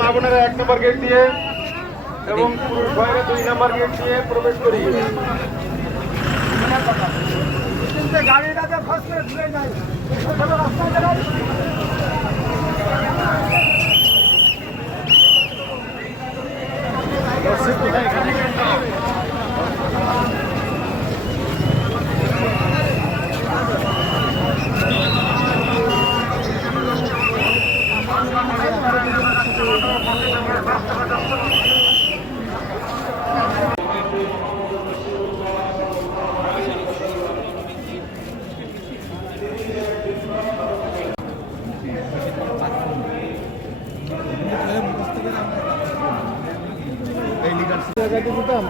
মা বোনেরা 1 নম্বর গেট দিয়ে এবং পুরুষ ভাইরা 2 নম্বর গেট দিয়ে প্রবেশ করি। গাড়িটাকে ফার্স্ট করে ধুয়ে যায়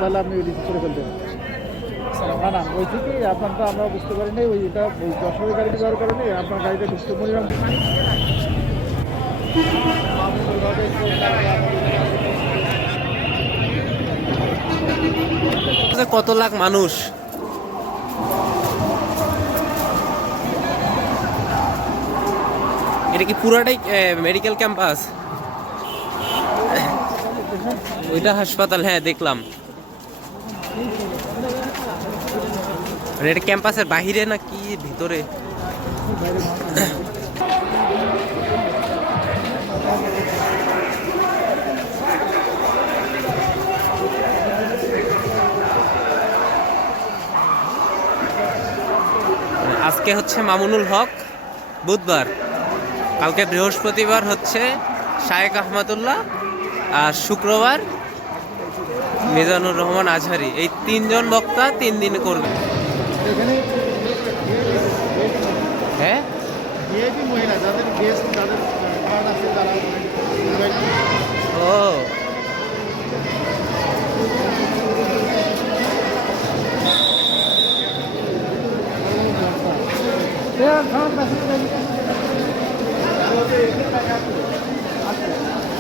তাহলে আপনি ওই রিসিভ করে ফেলতে না না ওই থেকেই আপনার তো আমরা বুঝতে পারি নাই ওইটা ওই যশোরের গাড়িটি ব্যবহার করে নেই আপনার গাড়িটা ঢুকতে পরিমাণ কত লাখ মানুষ এটা কি পুরাটাই মেডিকেল ক্যাম্পাস ওইটা হাসপাতাল হ্যাঁ দেখলাম এটা ক্যাম্পাসের বাহিরে না কি ভিতরে আজকে হচ্ছে মামুনুল হক বুধবার কালকে বৃহস্পতিবার হচ্ছে শায়েক আহমদুল্লাহ আর শুক্রবার মিজানুর রহমান আজহারি এই 3 জন বক্তা 3 দিন করবে হ্যাঁ মহিলা যাদের গেস্ট যাদের কার্ড আছে তারা ও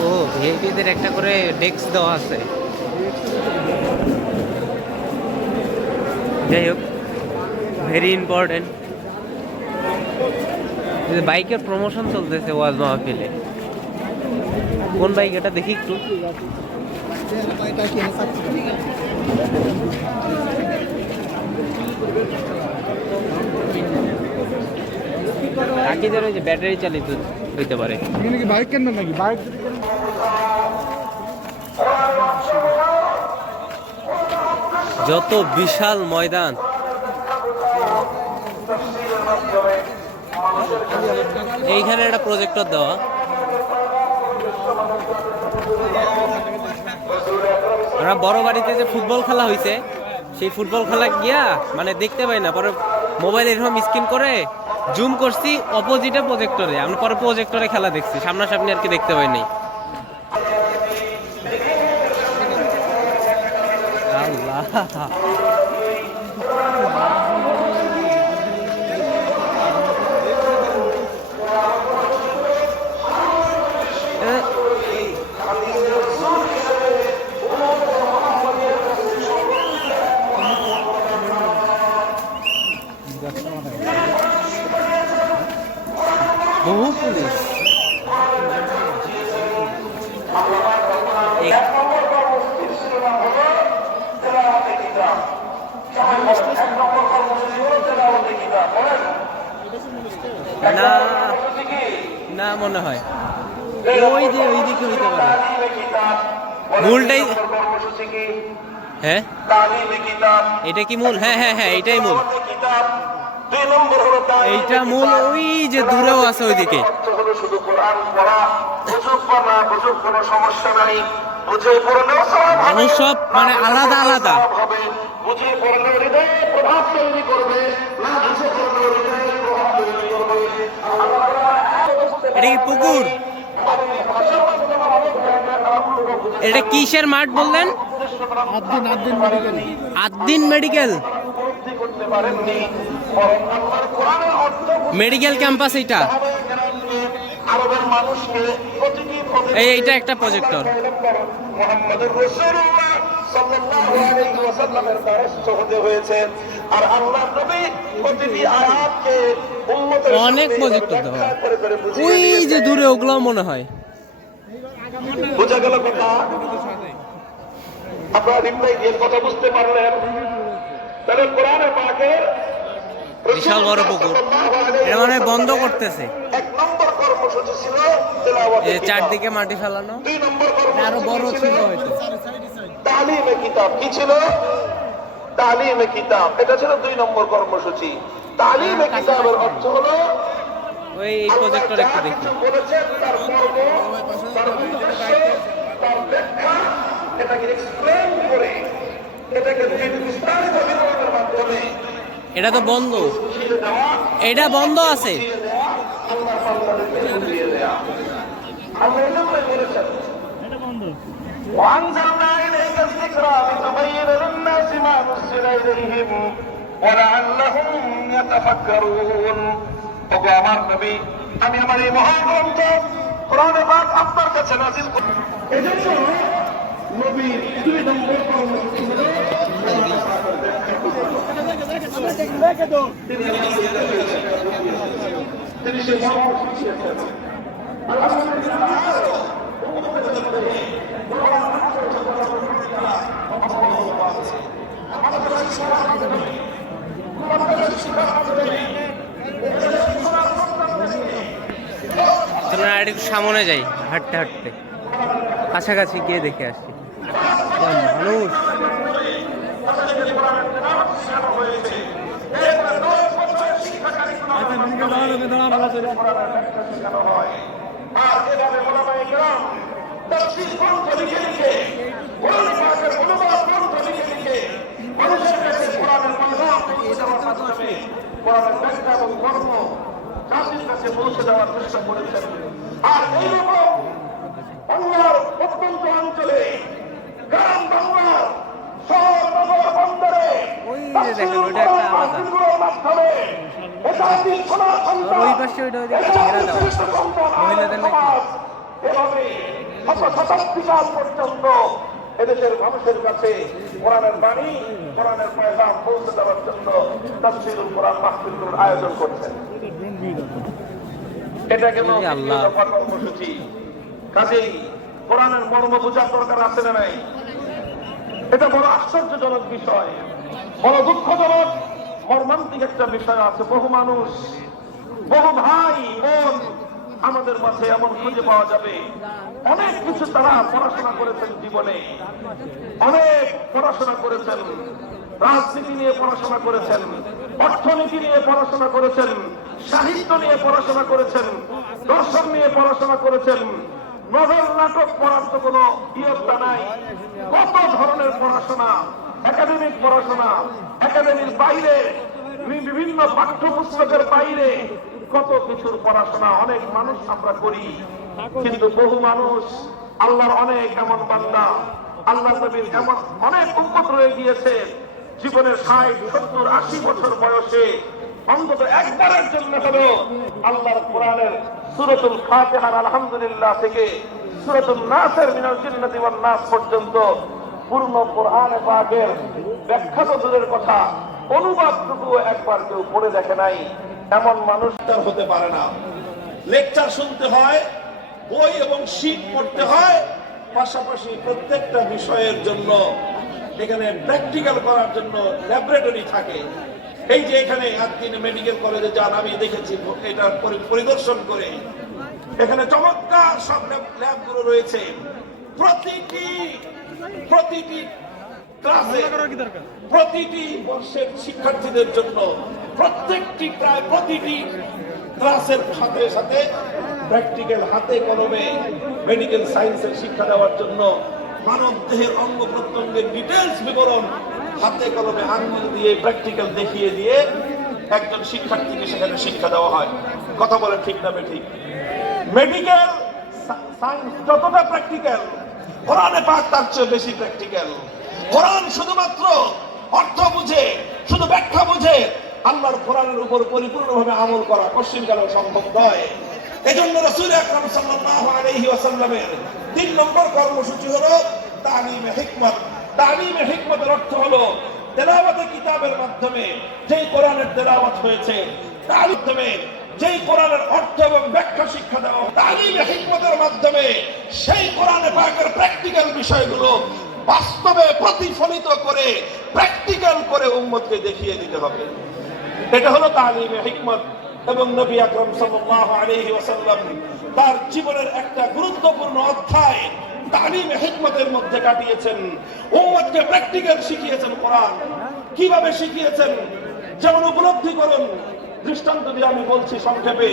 ও ভিআইপিদের একটা করে ডেস্ক দেওয়া আছে যাই হোক ভেরি ইম্পর্টেন্ট বাইকের প্রমোশন চলতেছে ওয়াজ মাহফিলে কোন বাইক এটা দেখি একটু আকিদের ওই যে ব্যাটারি চালিত হইতে পারে বাইক কেন নাকি বাইক যত বিশাল ময়দান এইখানে একটা প্রজেক্টর দেওয়া আমরা বড় বাড়িতে যে ফুটবল খেলা হয়েছে সেই ফুটবল খেলা গিয়া মানে দেখতে পাই না পরে মোবাইল এরকম স্ক্রিন করে জুম করছি অপোজিটে প্রজেক্টরে আমরা পরে প্রজেক্টরে খেলা দেখছি সামনাসামনি আর কি দেখতে পাই নাই আল্লাহ বহু পুলিশ না না মনে হয় ওই যে ওইদিকে হইতে পারে মূলটাই হ্যাঁ এটা কি মূল হ্যাঁ হ্যাঁ হ্যাঁ এটাই মূল এইটা মূল ওই যে দূরেও আছে ওইদিকে মানুষ সব মানে আলাদা আলাদা এটা কি পুকুর এটা কিসের মাঠ বললেন আদ্দিন মেডিকেল মেডিকেল ক্যাম্পাস এইটা এইটা একটা প্রজেক্টর অনেক প্রজেক্টর দেওয়া ওই যে দূরে ওগুলো মনে হয় বোঝা গেল কথা? আপনারা রিপ্লাই দিয়ে কথা বুঝতে পারলেন? তাহলে কোরআনে পাকের বিশাল বড় পুকুর, এটা মানে বন্ধ করতেছে। 1 নম্বর কর্মসূচি ছিল তেলাওয়াতে কিতাব, চারদিকে মাটি ফেলানো, 2 নম্বর আরো বড় কর্মসূচি ছিল ছিল হয়তো তালিমে কিতাব। কি ছিল? তালিমে কিতাব। এটা ছিল 2 নম্বর কর্মসূচি। তালিমে কিতাবের অর্থ হলো ওই এই প্রজেক্টর একটু দেখি। বলেছেন তার মর্ম, তার উদ্দেশ্য, তার ব্যাখ্যা, এটাকে এক্সপ্লেন করে, এটাকে বিস্তারিত বিবরণের মাধ্যমে এটা তো বন্ধ, বুঝিয়ে দেওয়া, এটা বন্ধ আছে। বুঝিয়ে দেওয়া, আল্লাহর বান্দাদেরকে বুঝিয়ে দেওয়া। আল্লাহ এজন্যই বলেছেন وأنزلنا إليك الذكر لتبين للناس ما نزل إليهم ولعلهم يتفكرون। ওগো আমার নবী, আমি আমার এই মহাগ্রন্থ কোরআনে পাক আপনার কাছে নাযিল করি। এজন্য নবীর 2 নম্বর কর্মসূচি হলো তিনি সে মর্ম শিখিয়েছেন। চলুন আর একটু সামনে যাই, হাঁটতে হাঁটতে কাছাকাছি গিয়ে দেখে আসি। মানুষ আর এভাবে ওলামায়ে কেরাম তাফসীর গ্রন্থ লিখে লিখে, কোরআন পাকের অনুবাদ গ্রন্থ লিখে লিখে মানুষের কাছে কোরআনের মাধ্যমে পৌঁছে দেওয়ার মাধ্যমে কোরআনের ব্যাখ্যা এবং ধর্ম জাতির কাছে পৌঁছে দেওয়ার চেষ্টা করেছেন। আর এইরকম বাংলার প্রত্যন্ত অঞ্চলে, গ্রাম বাংলার শহর নগর বন্দরে ওই যে দেখেন ওইটা একটা আলাদা, মাধ্যমে একাধিক ওই পাশে ওইটা ওইদিকে ঘেরা দেওয়া মহিলাদের নাকি। এভাবে শতাব্দীকাল পর্যন্ত এদেশের মানুষের কাছে কোরআনের বাণী, কোরআনের পয়গাম পৌঁছে দেওয়ার জন্য তাফসীরুল কোরআন মাহফিলগুলোর আয়োজন করছেন। এটা কেন কর্মসূচি? কাজেই কোরআনের মর্ম বোঝার দরকার আছে না নাই? এটা বড় আশ্চর্যজনক বিষয়, বড় দুঃখজনক, মর্মান্তিক একটা বিষয় আছে। বহু মানুষ, বহু ভাই বোন আমাদের মাঝে এমন খুঁজে পাওয়া যাবে, অনেক কিছু তারা পড়াশোনা করেছেন জীবনে, অনেক পড়াশোনা করেছেন, রাজনীতি নিয়ে পড়াশোনা করেছেন, অর্থনীতি নিয়ে পড়াশোনা করেছেন, সাহিত্য নিয়ে পড়াশোনা করেছেন, দর্শন নিয়ে পড়াশোনা করেছেন, নভেল নাটক পড়ার তো কোনো ইয়ত্তা নাই। কত ধরনের পড়াশোনা, একাডেমিক পড়াশোনা, একাডেমির বাইরে, বিভিন্ন পাঠ্যপুস্তকের বাইরে কত কিছুর পড়াশোনা অনেক মানুষ আমরা করি। কিন্তু বহু মানুষ, আল্লাহর অনেক এমন বান্দা, আল্লাহ নবীর এমন অনেক উম্মত রয়ে গিয়েছে, জীবনের 60, 70, 80 বছর বয়সে অন্তত একবারের জন্য হলেও আল্লাহর কোরআনের সূরাতুল ফাতিহার আলহামদুলিল্লাহ থেকে সূরাতুল নাসের মিনাল জিন্নাতি ওয়ান নাস পর্যন্ত পূর্ণ কোরআনে পাকের ব্যাখ্যা তো দূরের কথা, অনুবাদটুকু একবার কেউ পড়ে দেখে নাই। এমন মানুষ হতে পারে না। লেকচার শুনতে হয়, বই এবং শীট পড়তে হয়, পাশাপাশি প্রত্যেকটা বিষয়ের জন্য এখানে প্র্যাকটিক্যাল করার জন্য ল্যাবরেটরি থাকে। এই যে এখানে একদিন মেডিকেল কলেজে যান, আমি দেখেছি এটা পরিদর্শন করে, এখানে চমৎকার সব ল্যাবগুলো রয়েছে। প্রতিটি ক্লাসে, প্রতিটি বর্ষের শিক্ষার্থীদের জন্য প্রতিটি ক্লাসের সাথে সাথে প্র্যাকটিক্যাল, হাতে কলমে মেডিকেল সায়েন্সের শিক্ষা দেওয়ার জন্য মানব দেহের অঙ্গ প্রত্যঙ্গের ডিটেলস বিবরণ হাতে কলমে আঙ্গুল দিয়ে প্র্যাকটিক্যাল দেখিয়ে দিয়ে একজন শিক্ষার্থীকে সেখানে শিক্ষা দেওয়া হয়। কথা বলেন ঠিক না বেঠিক? মেডিকেল সায়েন্স যতটা প্র্যাকটিক্যাল, কোরআনে পাক তার চেয়ে বেশি প্র্যাকটিক্যাল। কোরআন শুধুমাত্র অর্থ বুঝে, শুধু ব্যাখ্যা বুঝে আল্লাহর কোরআনের উপর পরিপূর্ণভাবে আমল করা কঠিনকালেও সম্ভব নয়। এজন্য রাসূল আকরাম সাল্লাল্লাহু আলাইহি ওয়াসাল্লামের 3 নম্বর কর্মসূচি হলো তালিমে হিকমত। তালিমে হিকমতের অর্থ হলো তেলাওয়াতে কিতাবের মাধ্যমে যেই কোরআনের তেলাওয়াত হয়েছে, তার মাধ্যমে যেই কোরআনের অর্থ এবং ব্যাখ্যা শিক্ষা দেওয়া, তালিমে হিকমতের মাধ্যমে সেই কোরআনে পাকের প্র্যাকটিক্যাল বিষয়গুলো বাস্তবে প্রতিফলিত করে প্র্যাকটিক্যাল করে উম্মতকে দেখিয়ে দিতে হবে। এটা হলো তালিমে হিকমত। এবং নবী আকরাম সাল্লাল্লাহু আলাইহি ওয়াসাল্লাম তার জীবনের একটা গুরুত্বপূর্ণ অধ্যায় তালিমে হিকমতের মধ্যে কাটিয়েছেন। উম্মতকে প্র্যাকটিক্যাল শিখিয়েছেন। কোরআন কিভাবে শিখিয়েছেন যেমন উপলব্ধি করুন। দৃষ্টান্ত দিয়ে আমি বলছি সংক্ষেপে।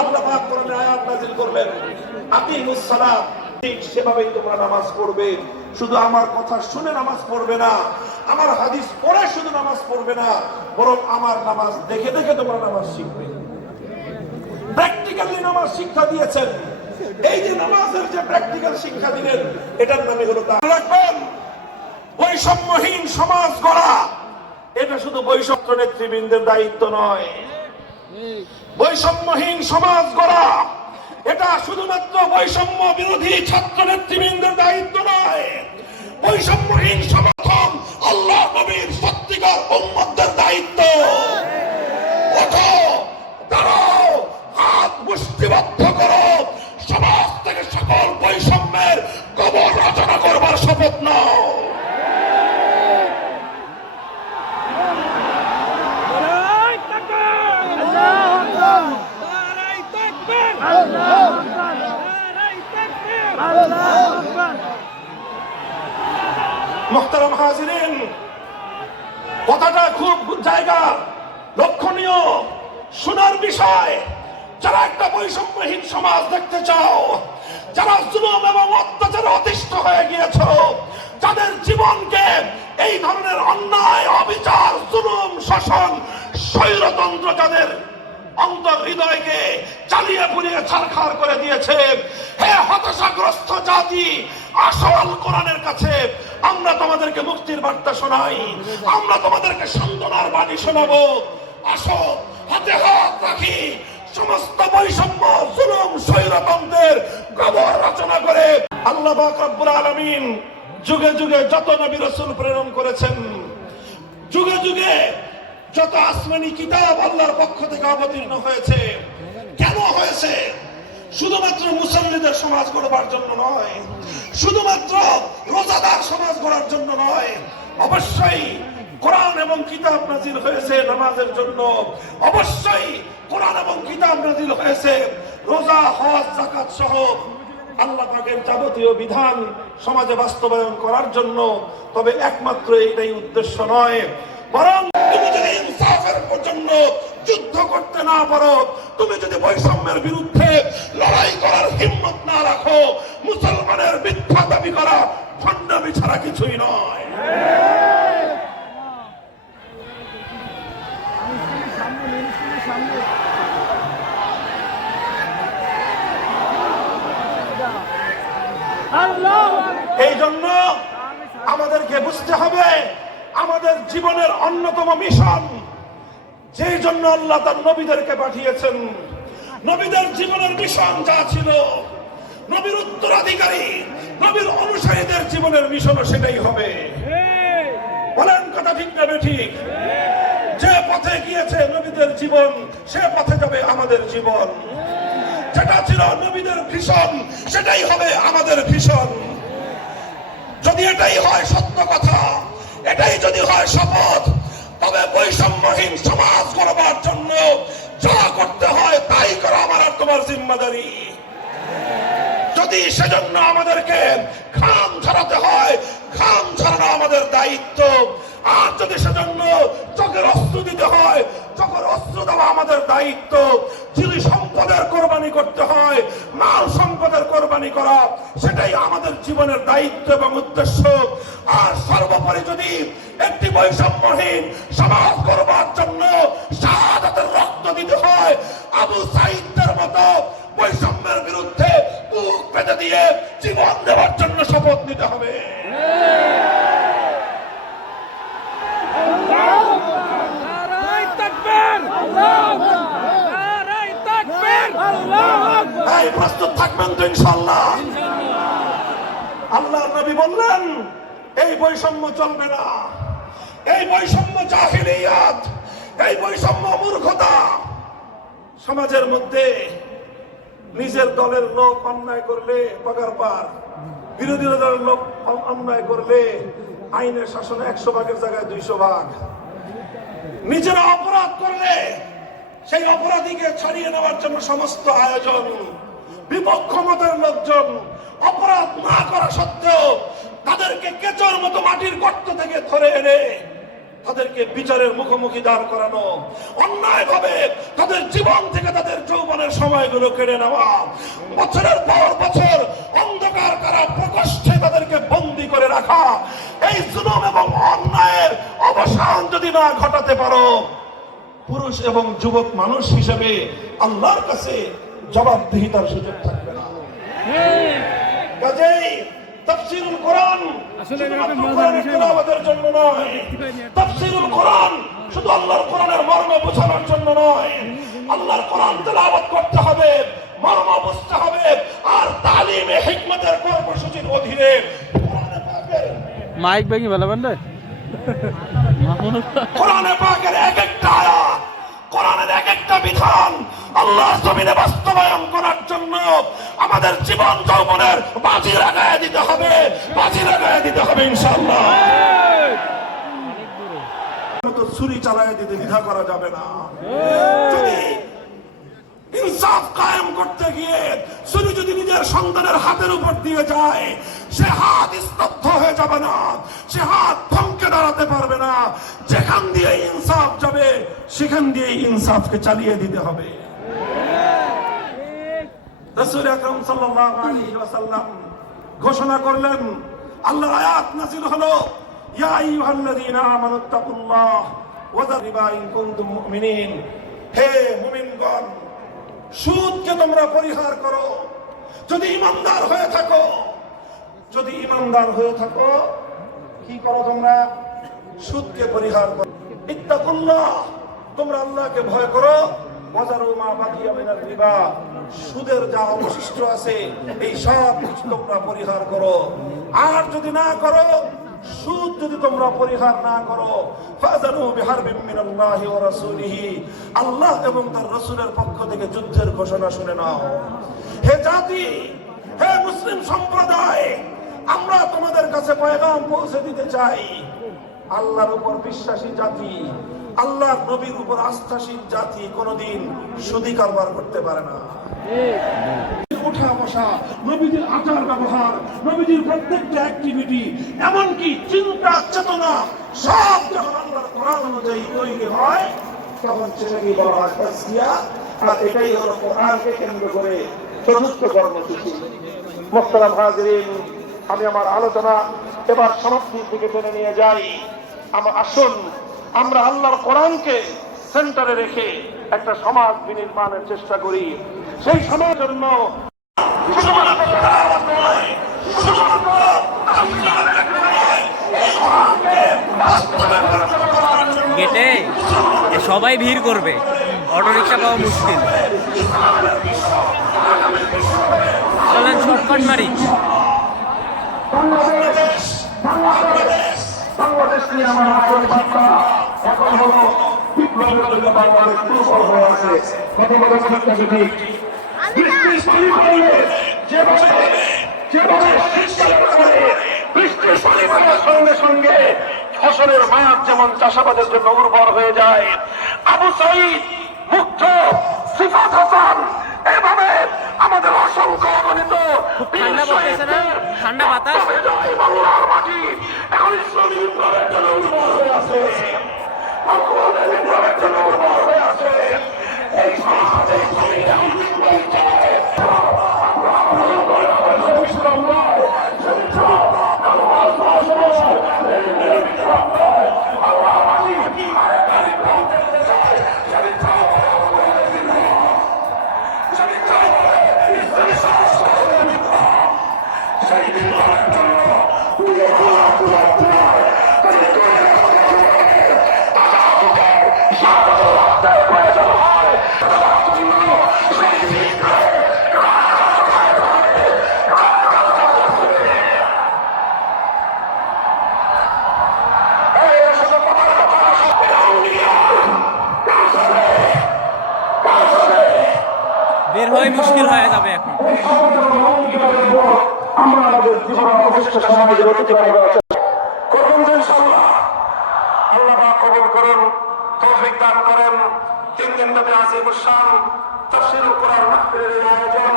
আল্লাহ পাক কোরআনে আয়াত নাযিল করলেন, আকিমুস সালাত, ঠিক সেভাবেই তোমরা নামাজ পড়বে। শুধু আমার কথা শুনে নামাজ পড়বে না, আমার হাদিস পড়ে শুধু নামাজ পড়বে না, বরং আমার নামাজ দেখে দেখে তোমরা নামাজ শিখবে। প্র্যাকটিক্যালি নামাজ শিক্ষা দিয়েছেন। এই যে নামাজের যে প্র্যাকটিক্যাল শিক্ষা দিলেন, এটার নামে হলো রাখবেন বৈষম্যহীন সমাজ গড়া। এটা শুধু বৈষম্য নেতৃবৃন্দের দায়িত্ব নয়। বৈষম্যহীন সমাজ গড়া এটা শুধুমাত্র বৈষম্য বিরোধী ছাত্র নেতৃবৃন্দের দায়িত্ব নয়। বৈষম্যহীন সমর্থন আল্লাহ নবীর সত্যিকার উম্মতদের দায়িত্ব। ওঠো, দাঁড়াও, হাত মুষ্টিবদ্ধ করো, সমাজ থেকে সকল বৈষম্যের কবর রচনা করবার শপথ নাও। মুহতারাম হাজিরিন, কথাটা খুব জায়গা লক্ষণীয়, শোনার বিষয়। যারা একটা বৈষম্যহীন সমাজ দেখতে চাও, যারা জুলুম এবং অত্যাচারে অতিষ্ঠ হয়ে গিয়েছ, যাদের জীবনকে এই ধরনের অন্যায়, অবিচার, জুলুম, শোষণ, স্বৈরতন্ত্র যাদের অন্তর হৃদয়কে চালিয়ে পুড়িয়ে ছারখার করে দিয়েছে, হে হতাশাগ্রস্ত জাতি, আসল কোরআনের কাছে আমরা তোমাদেরকে মুক্তির বার্তা শোনাই, আমরা তোমাদেরকে সান্ত্বনার বাণী শোনাবো। আসো, হাতে হাত রাখি, সমস্ত বৈষম্য, জুলুম, স্বৈরতন্ত্রের কবর রচনা করে আল্লাহ পাক রব্বুল আলামিন যুগে যুগে যত নবী রাসূল প্রেরণ করেছেন, যুগে যুগে যত আসমানি কিতাব আল্লাহর পক্ষ থেকে অবতীর্ণ হয়েছে, কেন হয়েছে? শুধুমাত্র মুসল্লিদের সমাজ গড়বার জন্য নয়, শুধুমাত্র রোজাদার সমাজ গড়ার জন্য নয়। অবশ্যই কোরআন এবং কিতাব নাজিল হয়েছে নামাজের জন্য, অবশ্যই কোরআন এবং কিতাব নাজিল হয়েছে রোজা, হজ, যাকাত সহ আল্লাহ পাকের যাবতীয় বিধান সমাজে বাস্তবায়ন করার জন্য। তবে একমাত্র এটাই উদ্দেশ্য নয়, বরং তুমি যদি ইনসাফের জন্য যুদ্ধ করতে না পারো, তুমি যদি বৈষম্যের বিরুদ্ধে লড়াই করার হিম্মত না রাখো, মুসলমানের মিথ্যা দাবি করা ভণ্ডামি ছাড়া কিছুই নয়। এই জন্য আমাদেরকে বুঝতে হবে, আমাদের জীবনের অন্যতম মিশন, যেই জন্য আল্লাহ তার নবীদেরকে পাঠিয়েছেন, নবীদের জীবনের মিশন যা ছিল, নবীর উত্তরাধিকারী, নবীর অনুসারীদের জীবনের মিশনও সেটাই হবে। বলেন কথা ঠিক না ঠিক? যে পথে গিয়েছে নবীদের জীবন, সে পথে যাবে আমাদের জীবন। যেটা ছিল নবীদের ভীষণ, সেটাই হবে আমাদের ভীষণ। যদি এটাই হয় সত্য কথা, এটাই যদি হয় শপথ, তবে বৈষম্যহীন সমাজ গড়বার জন্য যা করতে হয় তাই করা আমার আর তোমার জিম্মাদারি। যদি সেজন্য আমাদেরকে ঘাম ঝরাতে হয়, ঘাম ঝরানো আমাদের দায়িত্ব। আর যদি সেজন্য চোখের অস্ত্র দিতে হয়, চোখের অস্ত্র দেওয়া আমাদের দায়িত্ব। যদি সম্পদের কোরবানি করতে হয়, মাল সম্পদের কোরবানি করা, সেটাই আমাদের জীবনের দায়িত্ব এবং উদ্দেশ্য। আর সর্বোপরি যদি একটি বৈষম্যহীন সমাজ করবার জন্য শাহাদাতের রক্ত দিতে হয়, আবু সাঈদের মতো বৈষম্যের বিরুদ্ধে বুক পেতে দিয়ে জীবন দেওয়ার জন্য শপথ নিতে হবে। প্রস্তুত থাকবেন তো ইনশাআল্লাহ? আল্লাহর নবী বললেন, এই বৈষম্য চলবে না, এই বৈষম্য জাহিলিয়াত, এই বৈষম্য মূর্খতা। সমাজের মধ্যে নিজের দলের লোক অন্যায় করলে পগার পার, বিরোধী দলের লোক অন্যায় করলে আইনের শাসনে 100 ভাগের জায়গায় 200 ভাগ। নিজেরা অপরাধ করলে সেই অপরাধীকে ছাড়িয়ে নেওয়ার জন্য সমস্ত আয়োজন। বিপক্ষ মতের লোকজন অপরাধ না করা সত্ত্বেও তাদেরকে কেচর মতো মাটির গর্ত থেকে ধরে এনে তাদেরকে বিচারের মুখোমুখি দাঁড় করানো, অন্যায় ভাবে তাদের জীবন থেকে তাদের যৌবনের সময়গুলো কেড়ে নেওয়া, বছরের পর বছর অন্ধকার কারা প্রকোষ্ঠে তাদেরকে বন্দী করে রাখা, এই জুলুম এবং অন্যায়ের অবসান যদি না ঘটাতে পারো, পুরুষ এবং যুবক মানুষ হিসেবে আল্লাহর কাছে জবাবদিহিতার সুযোগ থাকবে না। কাজেই তাফসীরুল কোরআন শুধুমাত্র কোরআনের তেলাওয়াতের জন্য নয়, তাফসীরুল কোরআন শুধু আল্লাহর কোরআনের মর্ম বোঝানোর জন্য নয়। আল্লাহর কোরআন তেলাওয়াত করতে হবে, মর্ম বুঝতে হবে, আর তালিমে হিকমতের কর্মসূচির অধীনে কোরআনে পাকের মাইক ব্যাগি ভালো বান্ডে কোরআনে পাকের এক একটা আয়াত, কোরআনের এক একটা বিধান আল্লাহ জমিনে বাস্তবায়ন করার জন্য আমাদের জীবন যৌবনের বাজি লাগায় দিতে হবে, বাজি লাগায় দিতে হবে ইনশাআল্লাহ। তো ছুরি চালায় দিতে দ্বিধা করা যাবে না। যদি ইনসাফ কায়েম করতে গিয়ে ছুরি যদি নিজের সন্তানের হাতের উপর দিয়ে যায়, সে হাত স্তব্ধ হয়ে যাবে না, সে হাত থমকে দাঁড়াতে পারবে না। যেখান দিয়ে ইনসাফ যাবে সেখান দিয়ে ইনসাফকে চালিয়ে দিতে হবে। রাসূল আকরাম সাল্লাল্লাহু আলাইহি ওয়াসাল্লাম ঘোষণা করলেন, আল্লাহর আয়াত নাযিল হলো, ইয়া আইয়ুহাল্লাযীনা আমানুত্তাকুল্লাহ ওয়া যারিবা ইন কুনতুম মুমিনিন। হে মুমিনগণ, সুদকে তোমরা পরিহার করো যদি ঈমানদার হয়ে থাকো। যদি ঈমানদার হয়ে থাকো কি করো তোমরা? সুদকে পরিহার করো। ইত্তাকুল্লাহ, তোমরা আল্লাহকে ভয় করো। ওয়াজারু মা বাকিয়া মিনার রিবা, সুদের যা অবশিষ্ট আছে এই সব কিছু তোমরা পরিহার করো। আর যদি না করো, সুদ যদি তোমরা পরিহার না করো, ফাযানু বিহারবিন মিনাল্লাহি ওয়া রাসূলিহি, আল্লাহ এবং তার রাসূলের পক্ষ থেকে যুদ্ধের ঘোষণা শুনে নাও। হে জাতি, হে মুসলিম সম্প্রদায়, আমরা তোমাদের কাছে পয়গাম পৌঁছে দিতে চাই। আল্লাহর উপর বিশ্বাসী জাতি, আল্লাহর নবীর উপর আস্থাশীল জাতি কোনোদিন সুদি কারবার করতে পারে না। উঠা বসা, নবীজির আচার ব্যবহার, নবীজির প্রত্যেকটা অ্যাক্টিভিটি, এমনকি চিন্তা চেতনা সব যখন আল্লাহর কোরআন অনুযায়ী তৈরি হয়, তখন সেটাকে বলা হয় তাসকিয়া। আর এটাই হলো কোরআনকে কেন্দ্র করে প্রযুক্ত কর্মসূচি। মুহতারাম হাজিরিন, আমি আমার আলোচনা এবার সমাপ্তির দিকে টেনে নিয়ে যাই। আসুন আমরা আল্লাহর কোরআনকে সেন্টারে রেখে একটা সমাজ বিনির্মাণের চেষ্টা করি। সেই সমাজের জন্য গেটে সবাই ভিড় করবে, অটোরিকশা পাওয়া মুশকিল। চলেন শর্টকাট মারি। বাংলাদেশ নিয়ে আমার আসল বার্তা এখন হলো বিপ্লবের জন্য বাংলাদেশ দুর্বল হয়ে আছে। কথা বলা সত্যি ঠিক। বৃষ্টি শুরু করলে যেভাবে শীতকালে পড়ে, বৃষ্টি শুরু করার সঙ্গে সঙ্গে ফসলের মাঠ যেমন চাষাবাদের জন্য উর্বর হয়ে যায়, আবু সাঈদ, মুগ্ধ, সিফাত হাসান, এভাবে আমাদের অসংখ্য অগণিত ঠান্ডা বাতাস বাংলার মাটি এখন ইসলামী বিপ্লবের জন্য উর্বর হয়ে আছে, আন্দোলনের বিপ্লবের জন্য উর্বর হয়ে আছে। এই সমাজে বের হয়ে মুশকিল হয়ে যাবে। আমাদের জীবনের অবশিষ্ট সমাজের অতিক্রম করেছে। করুন ইনশাআল্লাহ, আল্লাহ পাক কবুল করুন, তৌফিক দান করেন। 3 দিন ব্যাপী আজিমুস শান তাফসীরুল কোরআন মাহফিলের আয়োজন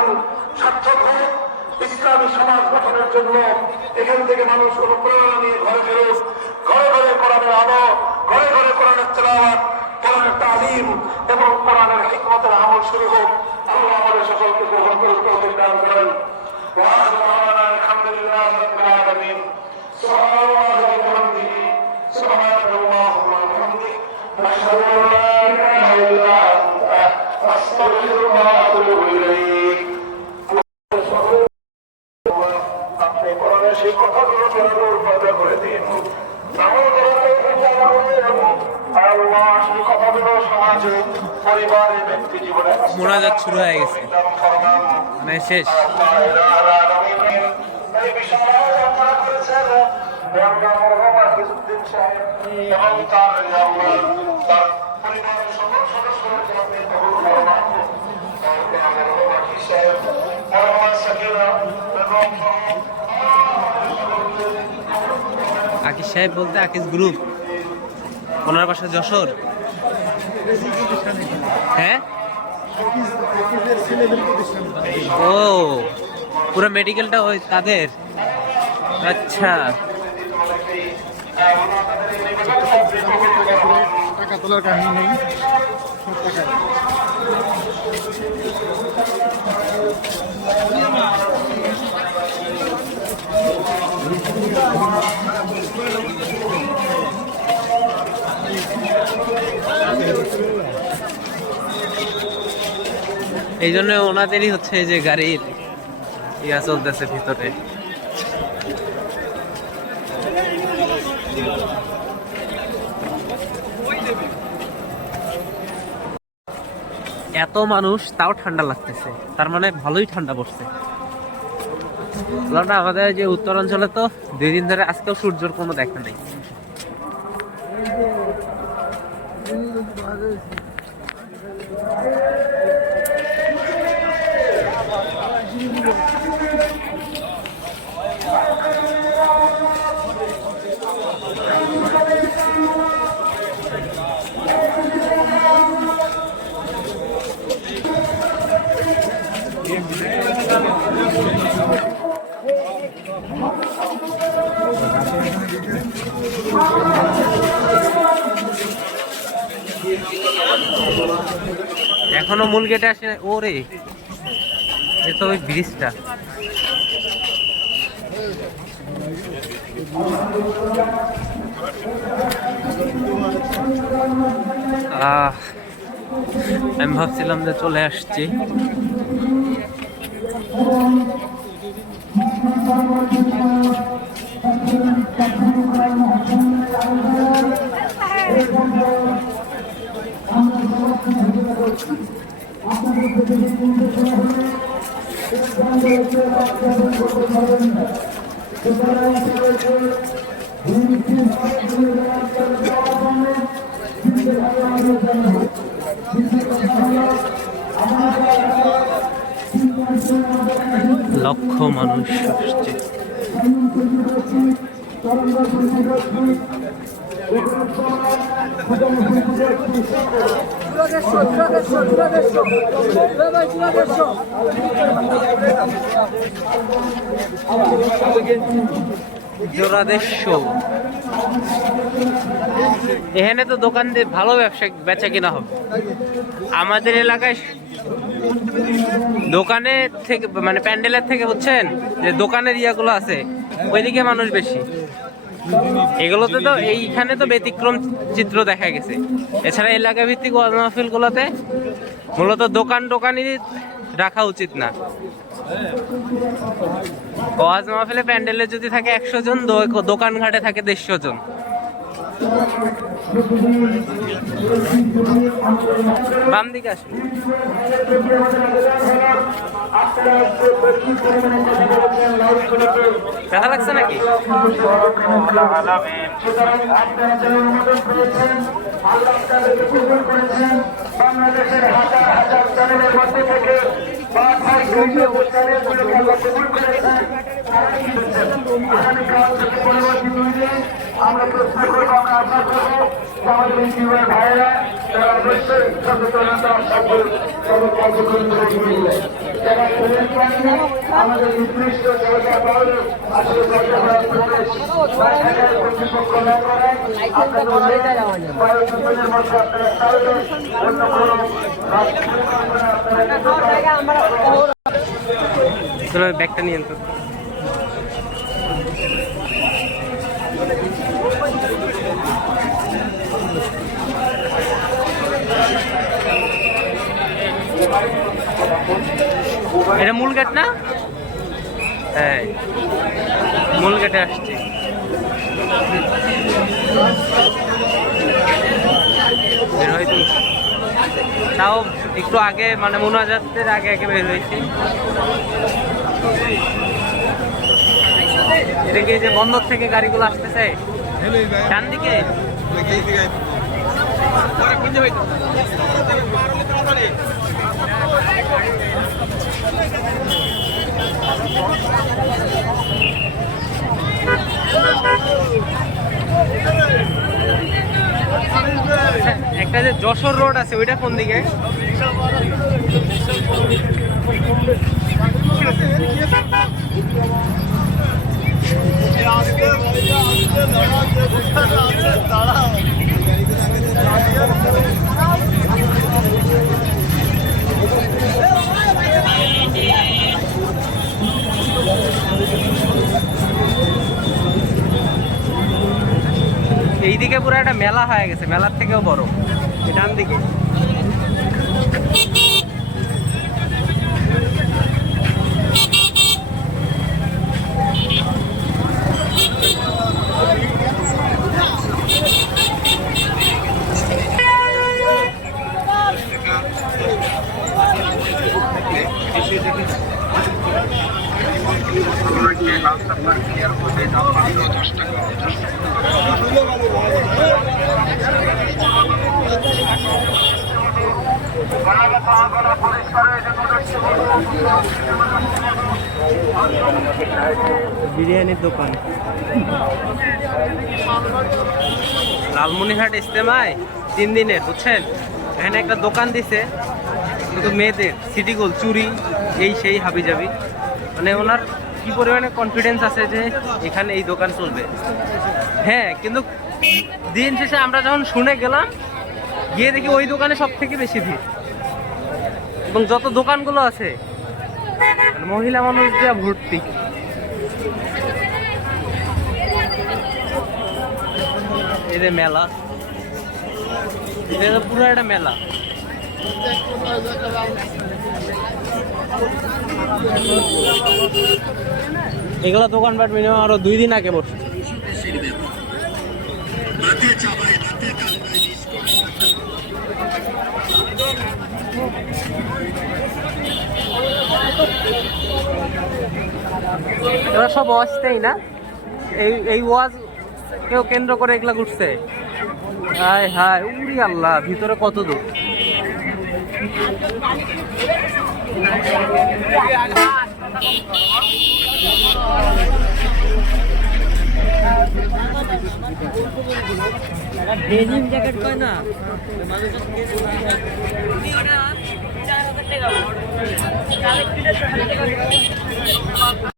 সার্থক হোক। ইসলামী সমাজ গঠনের জন্য এখান থেকে মানুষ অনুপ্রেরণা নিয়ে ঘরে ফেরুক, ঘরে ঘরে কোরআনের আলো, ঘরে ঘরে কোরআনের তেলাওয়াত, কোরআনের তালিম এবং কোরআনের হিকমতের আমল শুরু হোক। আল্লাহ আমাদের সকলকে গ্রহণ করে তৌফিক দান করেন। ওয়া আলহামদুলিল্লাহ, আলহামদুলিল্লাহ রাব্বিল আলামিন। সুবহানাল্লাহি ওয়া বিহামদিহি, সুবহানাল্লাহুম্মা ওয়া বিহামদিহি, আশহাদু আন লা ইলাহা ইল্লা আনতা, আস্তাগফিরুকা ওয়া আতুবু ইলাইক। আপনি কোরআনের সেই কথাগুলো পয়দা করে দিন। আল্লাহ সেই কথাগুলো সমাজে, পরিবারে, ব্যক্তি জীবনে মোনাজাত শুরু হয়ে গেছে, মানে শেষ। এই বিষয়ে আলোচনা করেছেন হিজুদ্দিন সাহেব এবং তার পরিবারের সকল সদস্যদের জন্য কবুল ফরমান। সাহেব সাকিরা এবং আকিজ সাহেব বলতে আকিজ গ্রুপ, ওনার বাসা যশোর। হ্যাঁ, ও পুরো মেডিকেলটা ওই তাদের। আচ্ছা, টাকা তোলার কাহিনী নেই, সব টাকা এই জন্য ওনাদেরই হচ্ছে যে গাড়ির ইয়া চলতেছে ভিতরে। এত মানুষ তাও ঠান্ডা লাগতেছে, তার মানে ভালোই ঠান্ডা পড়ছে। আমাদের যে উত্তরাঞ্চলে তো 2 দিন ধরে আজকেও সূর্যের কোনো দেখা নেই। এখনো মূল গেটে আসে। ওরে, এ তো ওই ব্রিজটা। আমি ভাবছিলাম যে চলে আসছি। লক্ষ মানুষ আসছে। জোড়াদের শো। এখানে তো দোকান দিয়ে ভালো ব্যবসা বেচা কিনা হবে। আমাদের এলাকায় দোকানে থেকে মানে প্যান্ডেলের থেকে বুঝছেন যে দোকানের ইয়াগুলো আছে ওইদিকে মানুষ বেশি। এগুলোতে তো এইখানে তো ব্যতিক্রম চিত্র দেখা গেছে। এছাড়া এলাকা ভিত্তিক ওয়াজ মাহফিল গুলোতে মূলত দোকানই রাখা উচিত না। ওয়াজ মাহফিলে প্যান্ডেলে যদি থাকে 100 জন, দোকান ঘাটে থাকে 150 জন। বাম দিকে আসুন। ব্যথা লাগছে নাকি? বাংলাদেশের হাজার হাজার চ্যানেলের মধ্যে থেকে আগামীকাল থেকে পরিবর্তিত হইলে আমরা চেষ্টা করবো, আমরা আশা করবো যে আমাদের এই যুবক ভাইয়েরা তারা অবশ্যই সচেতনতা কার্যক্রম করে যারা ট্রেন পাননি আমাদের নির্দিষ্ট সরকার পাওয়ালে আসলে সরকার কর্তৃপক্ষ না করায় আপনাদের কয়েকজনের মধ্যে আপনারা তাহলে অন্য কোনো চলো ব্যাগটা নিয়ে তো। এটা মূল গেট না? হ্যাঁ, মূল গেটে আসছি। বের হয়েছি তাও একটু আগে, মানে মোনাজাতের আগে আগে বের হয়েছি। এটা কি যে বন্দর থেকে গাড়িগুলো আসতেছে ডান দিকে? একটা যে যশোর রোড আছে ওইটা কোন দিকে? এইদিকে পুরো একটা মেলা হয়ে গেছে, মেলার থেকেও বড় ডান দিকে। বিরিয়ানির দোকান লালমনিরহাট ইজতেমায় 3 দিনের, বুঝছেন? এখানে একটা দোকান দিছে কিন্তু মেয়েদের সিটি গোল্ড চুড়ি এই সেই হাবি যাবি, মানে ওনার কি পরিমাণে কনফিডেন্স আছে যে এখানে এই দোকান চলবে। হ্যাঁ, কিন্তু দিন শেষে আমরা যখন শুনে গেলাম, গিয়ে দেখি ওই দোকানে সব থেকে বেশি ভিড়, এবং যত দোকানগুলো আছে মহিলা মানুষ দিয়ে ভর্তি। এই যে মেলা, এটা পুরো একটা মেলা। এগুলো দোকানপাট মিনিমাম আরো 2 দিন আগে বসছে। এরা সব অস্থায়ী না, এই ওয়াজ কেউ কেন্দ্র করে এগুলা ঘুরছে। হায় হায়, উরি আল্লাহ, ভিতরে কত দূর। ডেনিম জ্যাকেট কয় না।